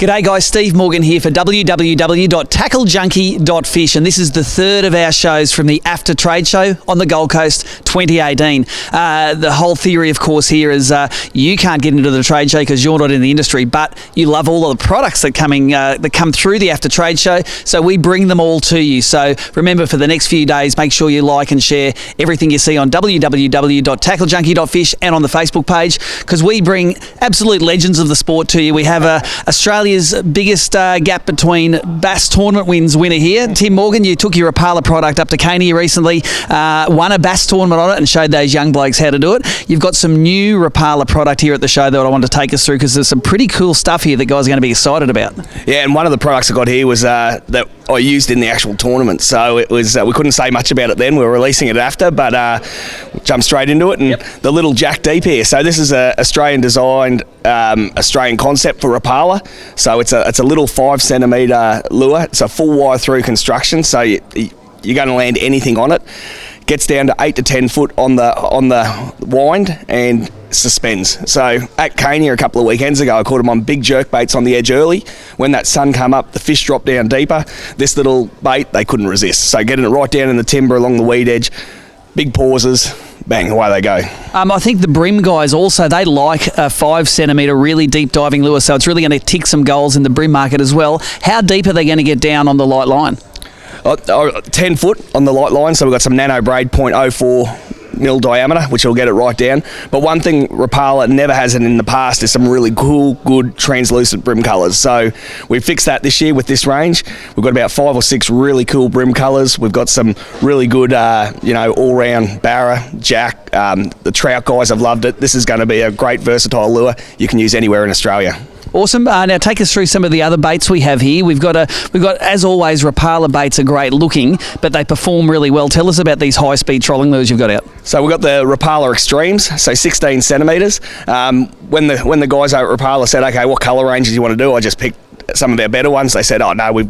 G'day guys, Steve Morgan here for www.TackleJunkie.fish, and this is the third of our shows from the AFTA Trade Show on the Gold Coast 2018. The whole theory, of course, here is you can't get into the trade show because you're not in the industry, but you love all of the products that come through the AFTA Trade Show, so we bring them all to you. So remember, for the next few days, make sure you like and share everything you see on www.TackleJunkie.fish and on the Facebook page, because we bring absolute legends of the sport to you. We have Australia's biggest gap between bass tournament wins winner here. Tim Morgan, you took your Rapala product up to Caney recently, won a bass tournament on it and showed those young blokes how to do it. You've got some new Rapala product here at the show that I want to take us through, because there's some pretty cool stuff here that guys are going to be excited about. Yeah, and one of the products I got here was that I used in the actual tournament, so it was we couldn't say much about it then. We were releasing it after, but jumped straight into it. And the little Jack deep here, so this is a Australian designed Australian concept for Rapala. So it's a little 5 centimetre lure. It's a full wire through construction, so you're going to land anything on it. Gets down to 8 to 10 foot on the wind and suspends. So at Caney a couple of weekends ago, I caught them on big jerk baits on the edge early. When that sun come up, the fish dropped down deeper. This little bait, they couldn't resist. So getting it right down in the timber along the weed edge, big pauses, bang, away they go. I think the brim guys also, they like a 5 centimetre really deep diving lure, so it's really going to tick some goals in the brim market as well. How deep are they going to get down on the light line? 10 foot on the light line, so we've got some nano braid 0.04 mil diameter, which will get it right down. But one thing Rapala never has in the past is some really cool, good translucent brim colours. So we fixed that this year with this range. We've got about 5 or 6 really cool brim colours. We've got some really good, all-round barra, jack. The trout guys have loved it. This is going to be a great versatile lure you can use anywhere in Australia. Awesome. Now take us through some of the other baits we have here. We've got as always, Rapala baits are great looking, but they perform really well. Tell us about these high-speed trolling lures you've got out. So we've got the Rapala Extremes, so 16 centimetres. When the guys over at Rapala said, okay, what colour ranges do you want to do? I just picked some of our better ones. They said, oh no, we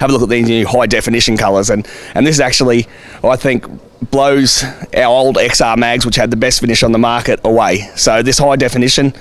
have a look at these new high definition colours, and this is actually, I think, blows our old XR mags, which had the best finish on the market, away. So this high definition,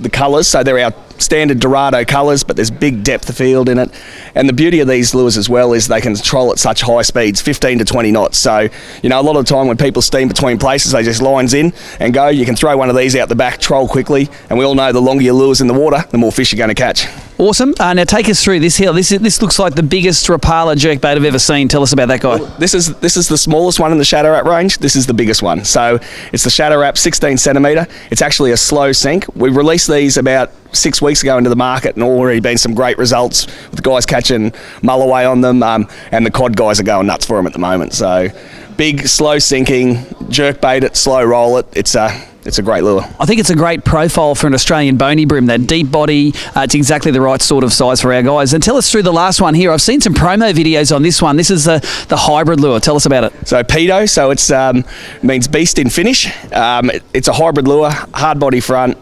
the colours, so they're our standard Dorado colours, but there's big depth of field in it. And the beauty of these lures as well is they can troll at such high speeds, 15 to 20 knots. So, a lot of the time when people steam between places, they just lines in and go. You can throw one of these out the back, troll quickly, and we all know the longer your lure's in the water, the more fish you're going to catch. Awesome. Now take us through this here. This looks like the biggest Rapala jerkbait I've ever seen. Tell us about that guy. Well, this is the smallest one in the Shadow Rap range. This is the biggest one. So it's the Shadow Rap 16 centimetre. It's actually a slow sink. We released these about 6 weeks ago into the market, and already been some great results with guys catching mulloway on them, and the cod guys are going nuts for them at the moment. So big, slow sinking, jerk bait it, slow roll it. It's a great lure. I think it's a great profile for an Australian bony brim, that deep body. It's exactly the right sort of size for our guys. And tell us through the last one here. I've seen some promo videos on this one. This is the hybrid lure. Tell us about it. So Peto, so it's means beast in finish. It's a hybrid lure, hard body front,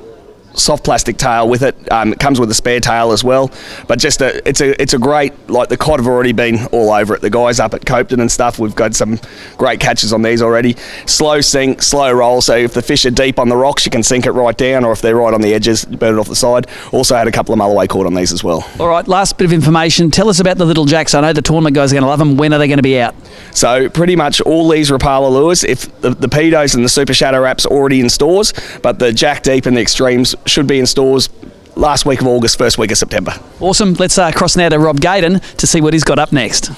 soft plastic tail with it. It comes with a spare tail as well, but just it's a great, like the cod have already been all over it. The guys up at Copeton and stuff, we've got some great catches on these already. Slow sink, slow roll, so if the fish are deep on the rocks you can sink it right down, or if they're right on the edges you burn it off the side. Also had a couple of mulloway caught on these as well. Alright, last bit of information. Tell us about the little jacks. I know the tournament guys are going to love them. When are they going to be out? So pretty much all these Rapala lures, if the Petos and the Super Shadow Raps already in stores, but the Jack Deep and the Extremes should be in stores last week of August, first week of September. Awesome. Let's cross now to Rob Gaydon to see what he's got up next.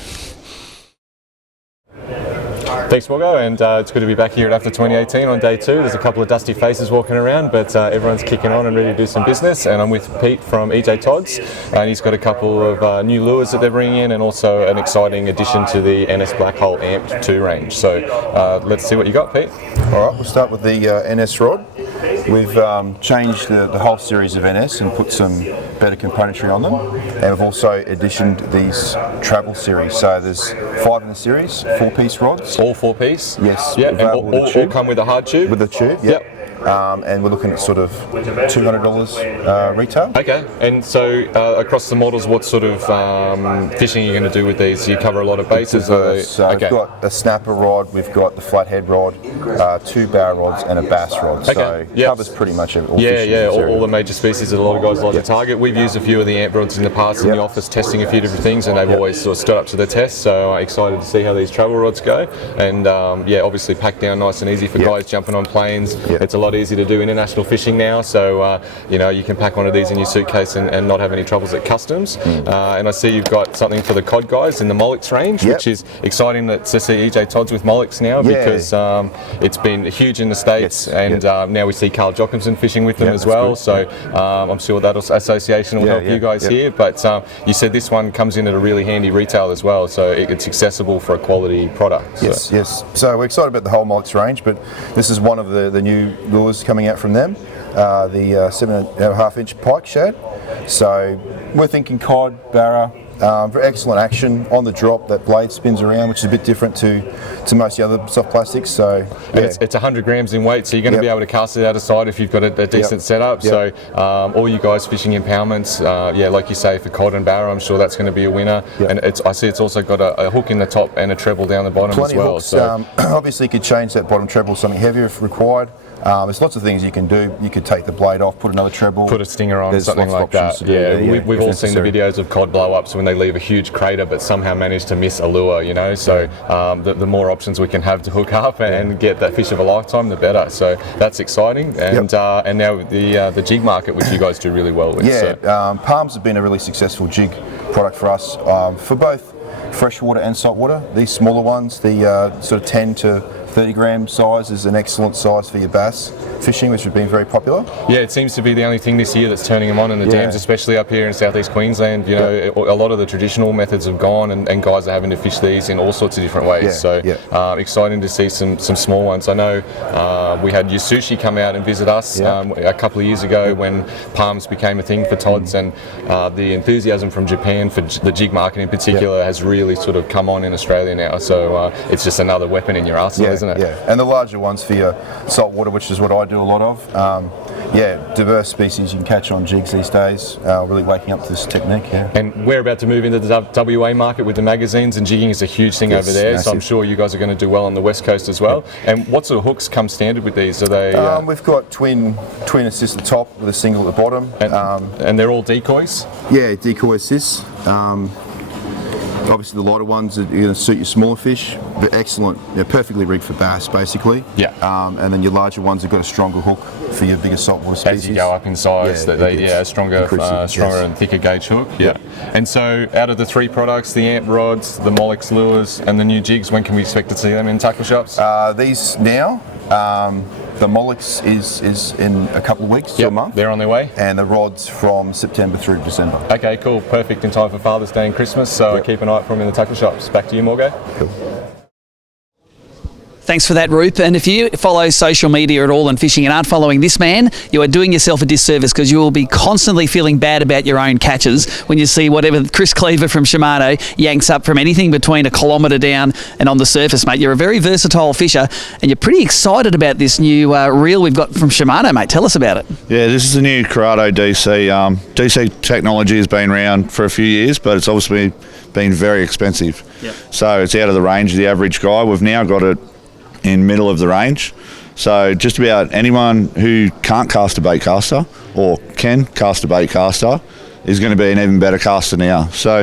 Thanks, Morgo, and it's good to be back here at AFTA 2018 on day 2. There's a couple of dusty faces walking around, but everyone's kicking on and ready to do some business. And I'm with Pete from EJ Todd's, and he's got a couple of new lures that they're bringing in, and also an exciting addition to the NS Black Hole Amped 2 range. So let's see what you got, Pete. All right, we'll start with the NS rod. We've changed the whole series of NS and put some better componentry on them, and we've also additioned these travel series. So there's 5 in the series, 4-piece rods. All 4-piece? Yes. Yeah, and all come with a hard tube? With a tube, yep. and we're looking at sort of $200 retail. Okay, and so across the models, what sort of fishing are you going to do with these? Do you cover a lot of bases? So we've got a snapper rod, we've got the flathead rod, 2 barra rods, and a bass rod. So it covers pretty much all fishing. Yeah, all the major species that a lot of guys like to target. We've used a few of the amp rods in the past in the office, testing a few different things, and they've always sort of stood up to the test. So I'm excited to see how these travel rods go. And obviously packed down nice and easy for guys jumping on planes. It's a lot easier to do international fishing now. So you can pack one of these in your suitcase and not have any troubles at customs. And I see you've got something for the cod guys in the Molix range, which is exciting to see EJ Todd's with Molix now, because it's been huge in the States, and now we see Carl Jochimson fishing with them as well. So I'm sure that association will help you guys here. But you said this one comes in at a really handy retail as well, so it's accessible for a quality product. Yes. So we're excited about the whole Molix range, but this is one of the new lures coming out from them, the 7.5-inch Pike Shad. So we're thinking cod, barra. Very excellent action on the drop. That blade spins around, which is a bit different to most of the other soft plastics. So it's 100 grams in weight, so you're going to be able to cast it out of sight if you've got a decent setup. So all you guys fishing impoundments, like you say, for cod and barra, I'm sure that's going to be a winner. And I see it's also got a hook in the top and a treble down the bottom as well. Hooks. So obviously you could change that bottom treble to something heavier if required. There's lots of things you can do. You could take the blade off, put another treble, put a stinger on, There's something like that. We've all seen the necessary. videos of cod blow ups when they leave a huge crater but somehow manage to miss a lure, So the more options we can have to hook up and get that fish of a lifetime, the better. So that's exciting. And now the jig market, which you guys do really well with. Palms have been a really successful jig product for us, for both freshwater and saltwater. These smaller ones, the sort of 10 to 30 gram size, is an excellent size for your bass fishing, which has been very popular. Yeah, it seems to be the only thing this year that's turning them on in the dams, especially up here in southeast Queensland. A lot of the traditional methods have gone, and guys are having to fish these in all sorts of different ways. Exciting to see some small ones. I know we had Yasushi come out and visit us a couple of years ago when palms became a thing for Tods, and the enthusiasm from Japan for the jig market in particular has really sort of come on in Australia now. So it's just another weapon in your arsenal, isn't it? And the larger ones for your saltwater, which is what I do a lot of. Diverse species you can catch on jigs these days. Really waking up to this technique. And we're about to move into the WA market with the magazines, and jigging is a huge thing over there. Massive. So I'm sure you guys are going to do well on the west coast as well. And what sort of hooks come standard with these? Are they? We've got twin assist at the top with a single at the bottom. And they're all decoys? Yeah, decoy assist. Obviously the lighter ones are going to suit your smaller fish, but excellent. They're perfectly rigged for bass, basically. And then your larger ones have got a stronger hook for your bigger saltwater species. As you go up in size, stronger and thicker gauge hook. And so out of the 3 products, the amp rods, the Molix lures, and the new jigs, when can we expect to see them in tackle shops? These now. The Molix is in a couple of weeks to a month. They're on their way. And the rods from September through to December. Okay, cool. Perfect in time for Father's Day and Christmas. So keep an eye out for them in the tackle shops. Back to you, Morgo. Cool. Thanks for that, Roop. And if you follow social media at all and fishing and aren't following this man, you are doing yourself a disservice, because you will be constantly feeling bad about your own catches when you see whatever Chris Cleaver from Shimano yanks up from anything between a kilometre down and on the surface, mate. You're a very versatile fisher, and you're pretty excited about this new reel we've got from Shimano, mate. Tell us about it. Yeah, this is the new Curado DC. DC technology has been around for a few years, but it's obviously been very expensive. So it's out of the range of the average guy. We've now got it in middle of the range, so just about anyone who can't cast a baitcaster or can cast a baitcaster is going to be an even better caster now. So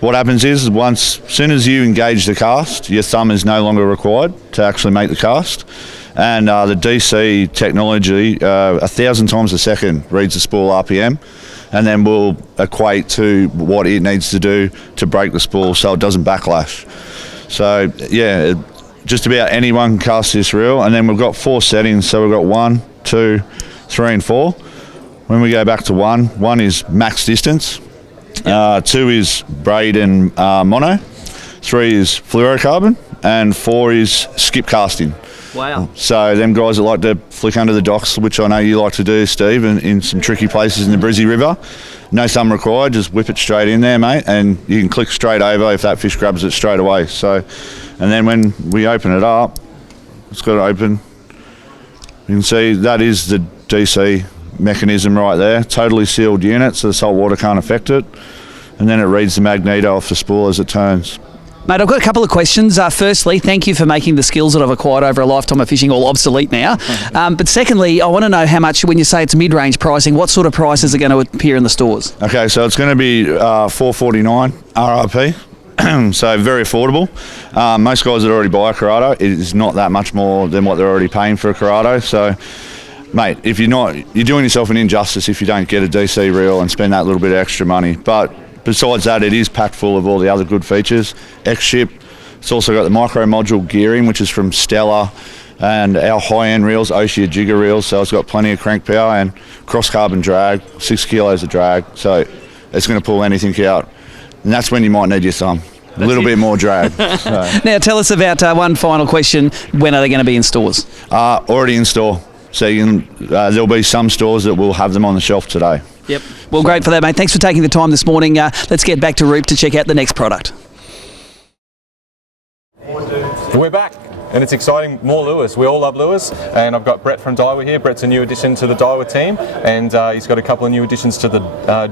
what happens is, as soon as you engage the cast, your thumb is no longer required to actually make the cast, and the DC technology 1,000 times a second reads the spool RPM, and then will equate to what it needs to do to break the spool so it doesn't backlash. So just about anyone can cast this reel. And then we've got 4 settings, so we've got 1, 2, 3 and 4. When we go back to 1 is max distance, 2 is braid and mono, 3 is fluorocarbon, and 4 is skip casting. Wow. So them guys that like to flick under the docks, which I know you like to do, Steve, in some tricky places in the Brizzy River, no thumb required, just whip it straight in there, mate, and you can click straight over if that fish grabs it straight away. So, and then when we open it up, it's got to open. You can see that is the DC mechanism right there, totally sealed unit, so the salt water can't affect it, and then it reads the magneto off the spool as it turns. Mate, I've got a couple of questions. Firstly, thank you for making the skills that I've acquired over a lifetime of fishing all obsolete now. But secondly, I want to know how much, when you say it's mid-range pricing, what sort of prices are going to appear in the stores? Okay, so it's going to be $449 RRP, so very affordable. Most guys that already buy a Curado, it is not that much more than what they're already paying for a Curado. So, mate, if you're doing yourself an injustice if you don't get a DC reel and spend that little bit of extra money. But besides that, it is packed full of all the other good features. X-ship. It's also got the micro module gearing, which is from Stella, and our high-end reels, Oshia jigger reels. So it's got plenty of crank power and cross-carbon drag, 6 kilos of drag. So it's going to pull anything out. And that's when you might need your thumb. A little bit more drag. So. Now, tell us about one final question. When are they going to be in stores? Already in store. So there'll be some stores that will have them on the shelf today. Yep. Well, great for that, mate. Thanks for taking the time this morning. Let's get back to Roop to check out the next product. We're back. And it's exciting, more lures. We all love lures, and I've got Brett from Daiwa here. Brett's a new addition to the Daiwa team, and he's got a couple of new additions to the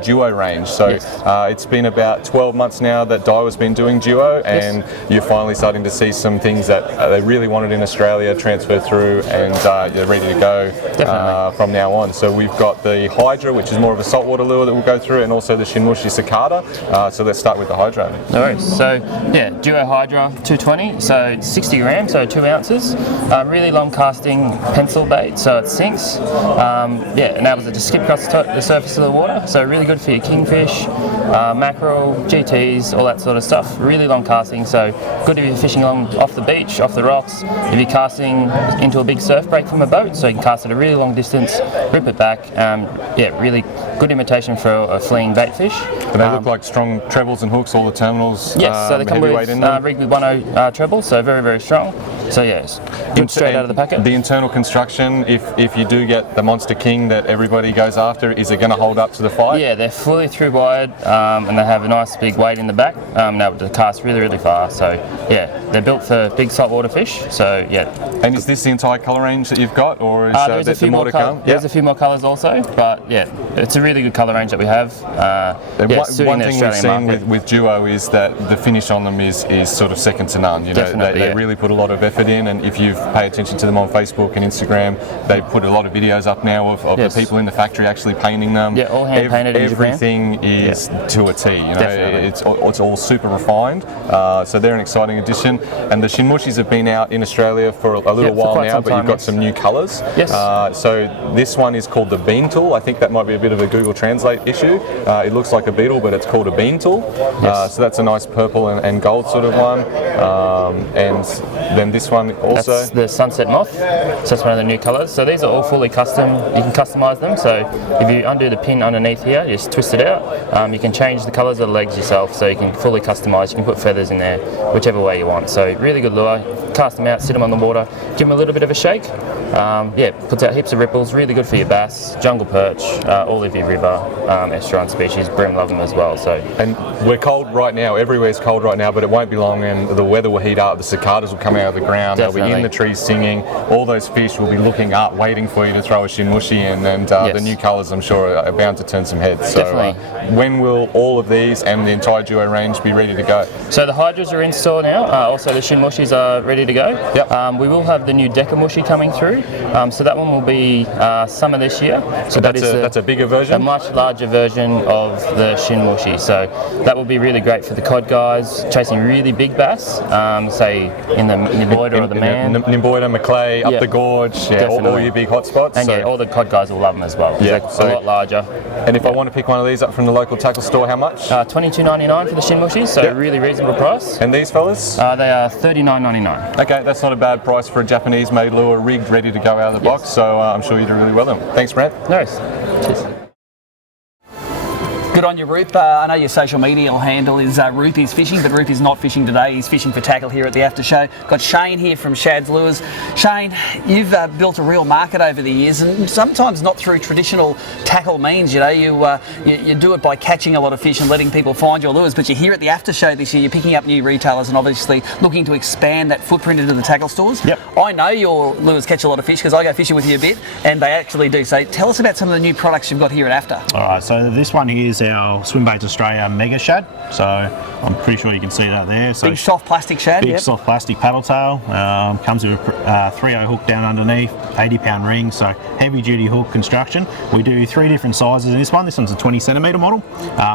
Duo range. So it's been about 12 months now that Daiwa's been doing Duo, and you're finally starting to see some things that they really wanted in Australia transfer through, and they're ready to go from now on. So we've got the Hydra, which is more of a saltwater lure that we'll go through, and also the Shinmushi Cicada. So let's start with the Hydra. No worries. So yeah, Duo Hydra 220, so 60 grams, so 2 ounces. Really long casting pencil bait, so it sinks. Enables it to skip across the surface of the water, so really good for your kingfish, mackerel, GTs, all that sort of stuff. Really long casting, so good if you're fishing along off the beach, off the rocks, if you're casting into a big surf break from a boat, so you can cast it a really long distance, rip it back. Really good imitation for a fleeing bait fish. And they look like strong trebles and hooks, all the terminals. Yes, so they come with rigged with 1.0 treble, so very, very strong. So yes, good straight out of the packet. The internal construction, if you do get the Monster King that everybody goes after, is it going to hold up to the fight? Yeah, they're fully through wired, and they have a nice big weight in the back, able to cast really, really far. So yeah, they're built for big saltwater fish. So yeah. And is this the entire colour range that you've got, or is there's a few more to come? There's a few more colours also, but yeah, it's a really good colour range that we have. One thing we've seen with Duo is that the finish on them is sort of second to none. You know, they really put a lot of effort in, and if you pay attention to them on Facebook and Instagram, they put a lot of videos up now of the people in the factory actually painting them. Yeah, all hand painted. Everything is to a T. You know, it's all super refined. So they're an exciting addition. And the Shinmushis have been out in Australia for a little while now, but you've got some new colours. Yes. So this one is called the Bean Tool. I think that might be a bit of a Google Translate issue. It looks like a beetle, but it's called a Bean Tool. So that's a nice purple and gold sort of one. And then this one also. That's the Sunset Moth. So that's one of the new colours. So these are all fully custom. You can customise them. So if you undo the pin underneath here, you just twist it out. You can change the colours of the legs yourself, so you can fully customise. You can put feathers in there, whichever way you want. So really good lure. Cast them out, sit them on the water, give them a little bit of a shake. Puts out heaps of ripples. Really good for your bass, jungle perch, all of your river, estuarine species. Bream love them as well. So. And we're cold right now. Everywhere's cold right now, but it won't be long, and the weather will heat up. The cicadas will come out of the ground. Definitely. They'll be in the trees singing. All those fish will be looking up, waiting for you to throw a Shinmushi in, and the new colours, I'm sure, are bound to turn some heads. So, Definitely. When will all of these and the entire Duo range be ready to go? So the Hydras are in store now. Also the Shinmushis are ready to go. Yep. We will have the new Decamushi coming through. So that one will be summer this year. So that's a bigger version? A much larger version of the Shinmushi. So that will be really great for the cod guys chasing really big bass, say in the Nimboida or the Man. Nimboida, Maclay, up the gorge, all your big hot spots. And all the cod guys will love them as well. Yeah, they're a lot larger. And if I want to pick one of these up from the local tackle store, how much? $22.99 for the Shinmushis, so really reasonable price. And these fellas? They are $39.99. Okay, that's not a bad price for a Japanese-made lure, rigged, ready to go out of the box. So I'm sure you do really well then. Thanks, Brent. No worries. Cheers. Good on you, Roop. I know your social media handle is Roop is fishing, but Roop is not fishing today. He's fishing for tackle here at the AFTA Show. Got Shane here from Shad's Lures. Shane, you've built a real market over the years, and sometimes not through traditional tackle means. You know, you do it by catching a lot of fish and letting people find your lures. But you're here at the AFTA Show this year. You're picking up new retailers and obviously looking to expand that footprint into the tackle stores. Yep. I know your lures catch a lot of fish because I go fishing with you a bit, and they actually do. So tell us about some of the new products you've got here at AFTA. All right, so this one here is our Swimbaits Australia MegaShad. So I'm pretty sure you can see that there. So big soft plastic shad. Big soft plastic paddle tail. Comes with a 3/0 hook down underneath, 80-pound ring, so heavy duty hook construction. We do 3 different sizes in this one. This one's a 20 centimetre model.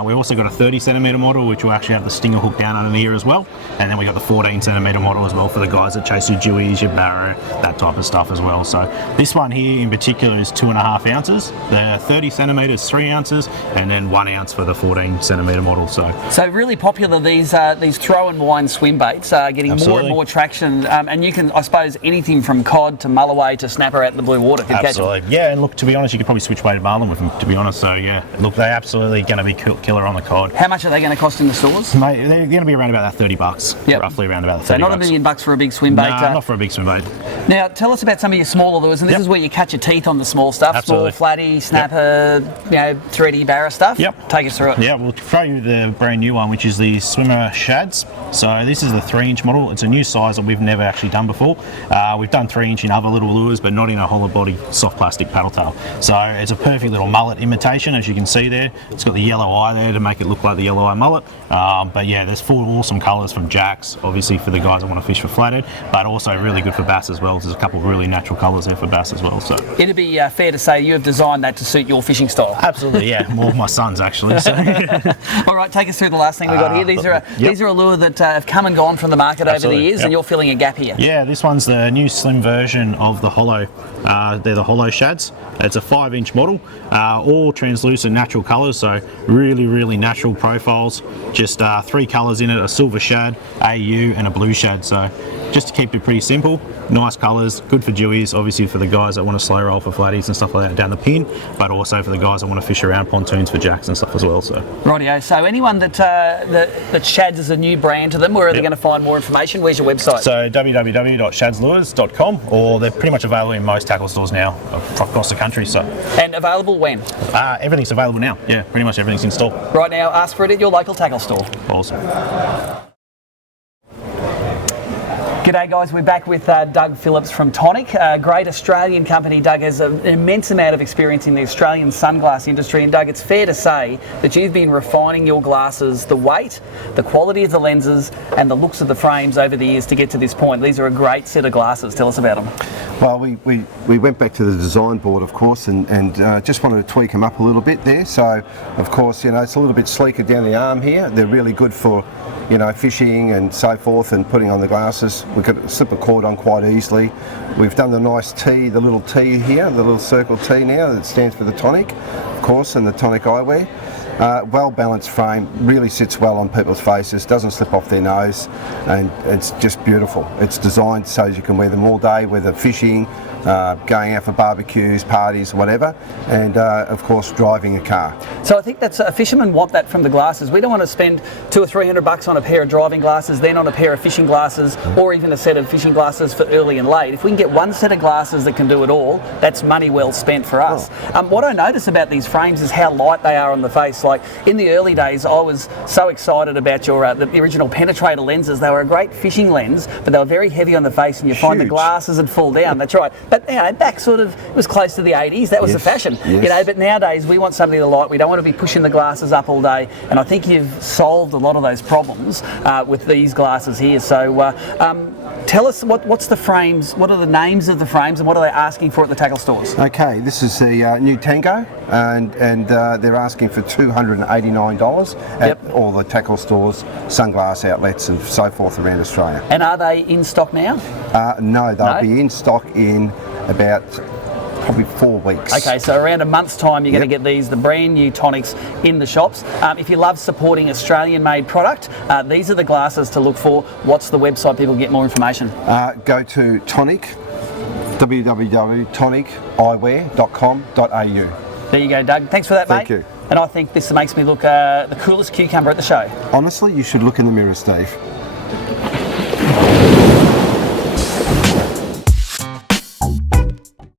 We also got a 30 centimetre model, which will actually have the stinger hook down under here as well. And then we got the 14 centimetre model as well for the guys that chase your dewies, your barrow, that type of stuff as well. So this one here in particular is 2.5 ounces. The 30 centimetres 3 ounces, and then 1 ounce for the 14 centimetre model. So really popular, these throw and wind swim baits are getting more and more traction, and you can, I suppose, anything from cod to mulloway to snapper out in the blue water can catch them. Yeah, and look, to be honest, you could probably switch weighted marlin with them, to be honest. So yeah, look, they're absolutely going to be killer on the cod. How much are they going to cost in the stores? Mate, they're going to be around about that $30, yep. Roughly around about the $30. So not $1 million for a big swim bait. No, not for a big swim bait. Now tell us about some of your smaller lures, and this is where you catch your teeth on the small stuff. Absolutely. Small flatty, snapper, you know, thready, barra stuff. Yep. Take us through it. Yeah, we'll show you the brand new one, which is the Swimmer Shads. So this is the 3-inch model. It's a new size that we've never actually done before. We've done 3-inch in other little lures, but not in a hollow body soft plastic paddle tail. So it's a perfect little mullet imitation, as you can see there. It's got the yellow eye there to make it look like the yellow eye mullet. But yeah, there's 4 awesome colours from Jacks, obviously for the guys that want to fish for flathead, but also really good for bass as well. There's a couple of really natural colours there for bass as well. So it'd be fair to say you have designed that to suit your fishing style. Absolutely, yeah. More of my son's actually. So. All right, take us through the last thing we got here. These are a lure that have come and gone from the market over the years, and you're filling a gap here. Yeah, this one's the new slim version of the hollow. They're the hollow shads. It's a 5-inch model, all translucent natural colours, so really natural profiles. Just 3 colours in it: a silver shad, AU, and a blue shad. So just to keep it pretty simple, nice colours, good for dewies, obviously for the guys that want to slow roll for flatties and stuff like that down the pin, but also for the guys that want to fish around pontoons for jacks and stuff as well. So rightio. So anyone that Shads is a new brand to them, where are they going to find more information? Where's your website? So www.shadslures.com, or they're pretty much available in most tackle stores now across the country. So and available when? Everything's available now. Yeah, pretty much everything's in store. Right now, ask for it at your local tackle store. Awesome. G'day guys, we're back with Doug Phillips from Tonic, a great Australian company. Doug has an immense amount of experience in the Australian sunglass industry, and Doug, it's fair to say that you've been refining your glasses, the weight, the quality of the lenses and the looks of the frames over the years to get to this point. These are a great set of glasses. Tell us about them. Well, we went back to the design board, of course, and just wanted to tweak them up a little bit there. So, of course, you know, it's a little bit sleeker down the arm here. They're really good for, you know, fishing and so forth, and putting on the glasses. We could slip a cord on quite easily. We've done the nice T, the little T here, the little circle T now that stands for the Tonic, of course, and the Tonic eyewear. Well balanced frame, really sits well on people's faces, doesn't slip off their nose, and it's just beautiful. It's designed so you can wear them all day, whether fishing, going out for barbecues, parties, whatever, and of course driving a car. So I think that's fishermen want that from the glasses. We don't want to spend $200 or $300 on a pair of driving glasses, then on a pair of fishing glasses, or even a set of fishing glasses for early and late. If we can get one set of glasses that can do it all, that's money well spent for us. What I notice about these frames is how light they are on the face. Like in the early days, I was so excited about your the original penetrator lenses. They were a great fishing lens, but they were very heavy on the face, and you find the glasses would fall down. That's right. But you know, back sort of, it was close to the 80s. That was the fashion. You know, but nowadays we want something to light. We don't want to be pushing the glasses up all day. And I think you've solved a lot of those problems with these glasses here. So tell us what's the frames, what are the names of the frames, and what are they asking for at the tackle stores? Okay, this is the new Tango, and they're asking for $289 at all the tackle stores, sunglass outlets and so forth around Australia. And are they in stock now? No, they'll be in stock in about probably 4 weeks. Okay, so around a month's time you're going to get these, the brand new Tonics, in the shops. If you love supporting Australian-made product, these are the glasses to look for. What's the website people get more information? Go to Tonic, www.toniceyewear.com.au. There you go, Doug. Thanks for that, mate. Thank you. And I think this makes me look the coolest cucumber at the show. Honestly, you should look in the mirror, Steve.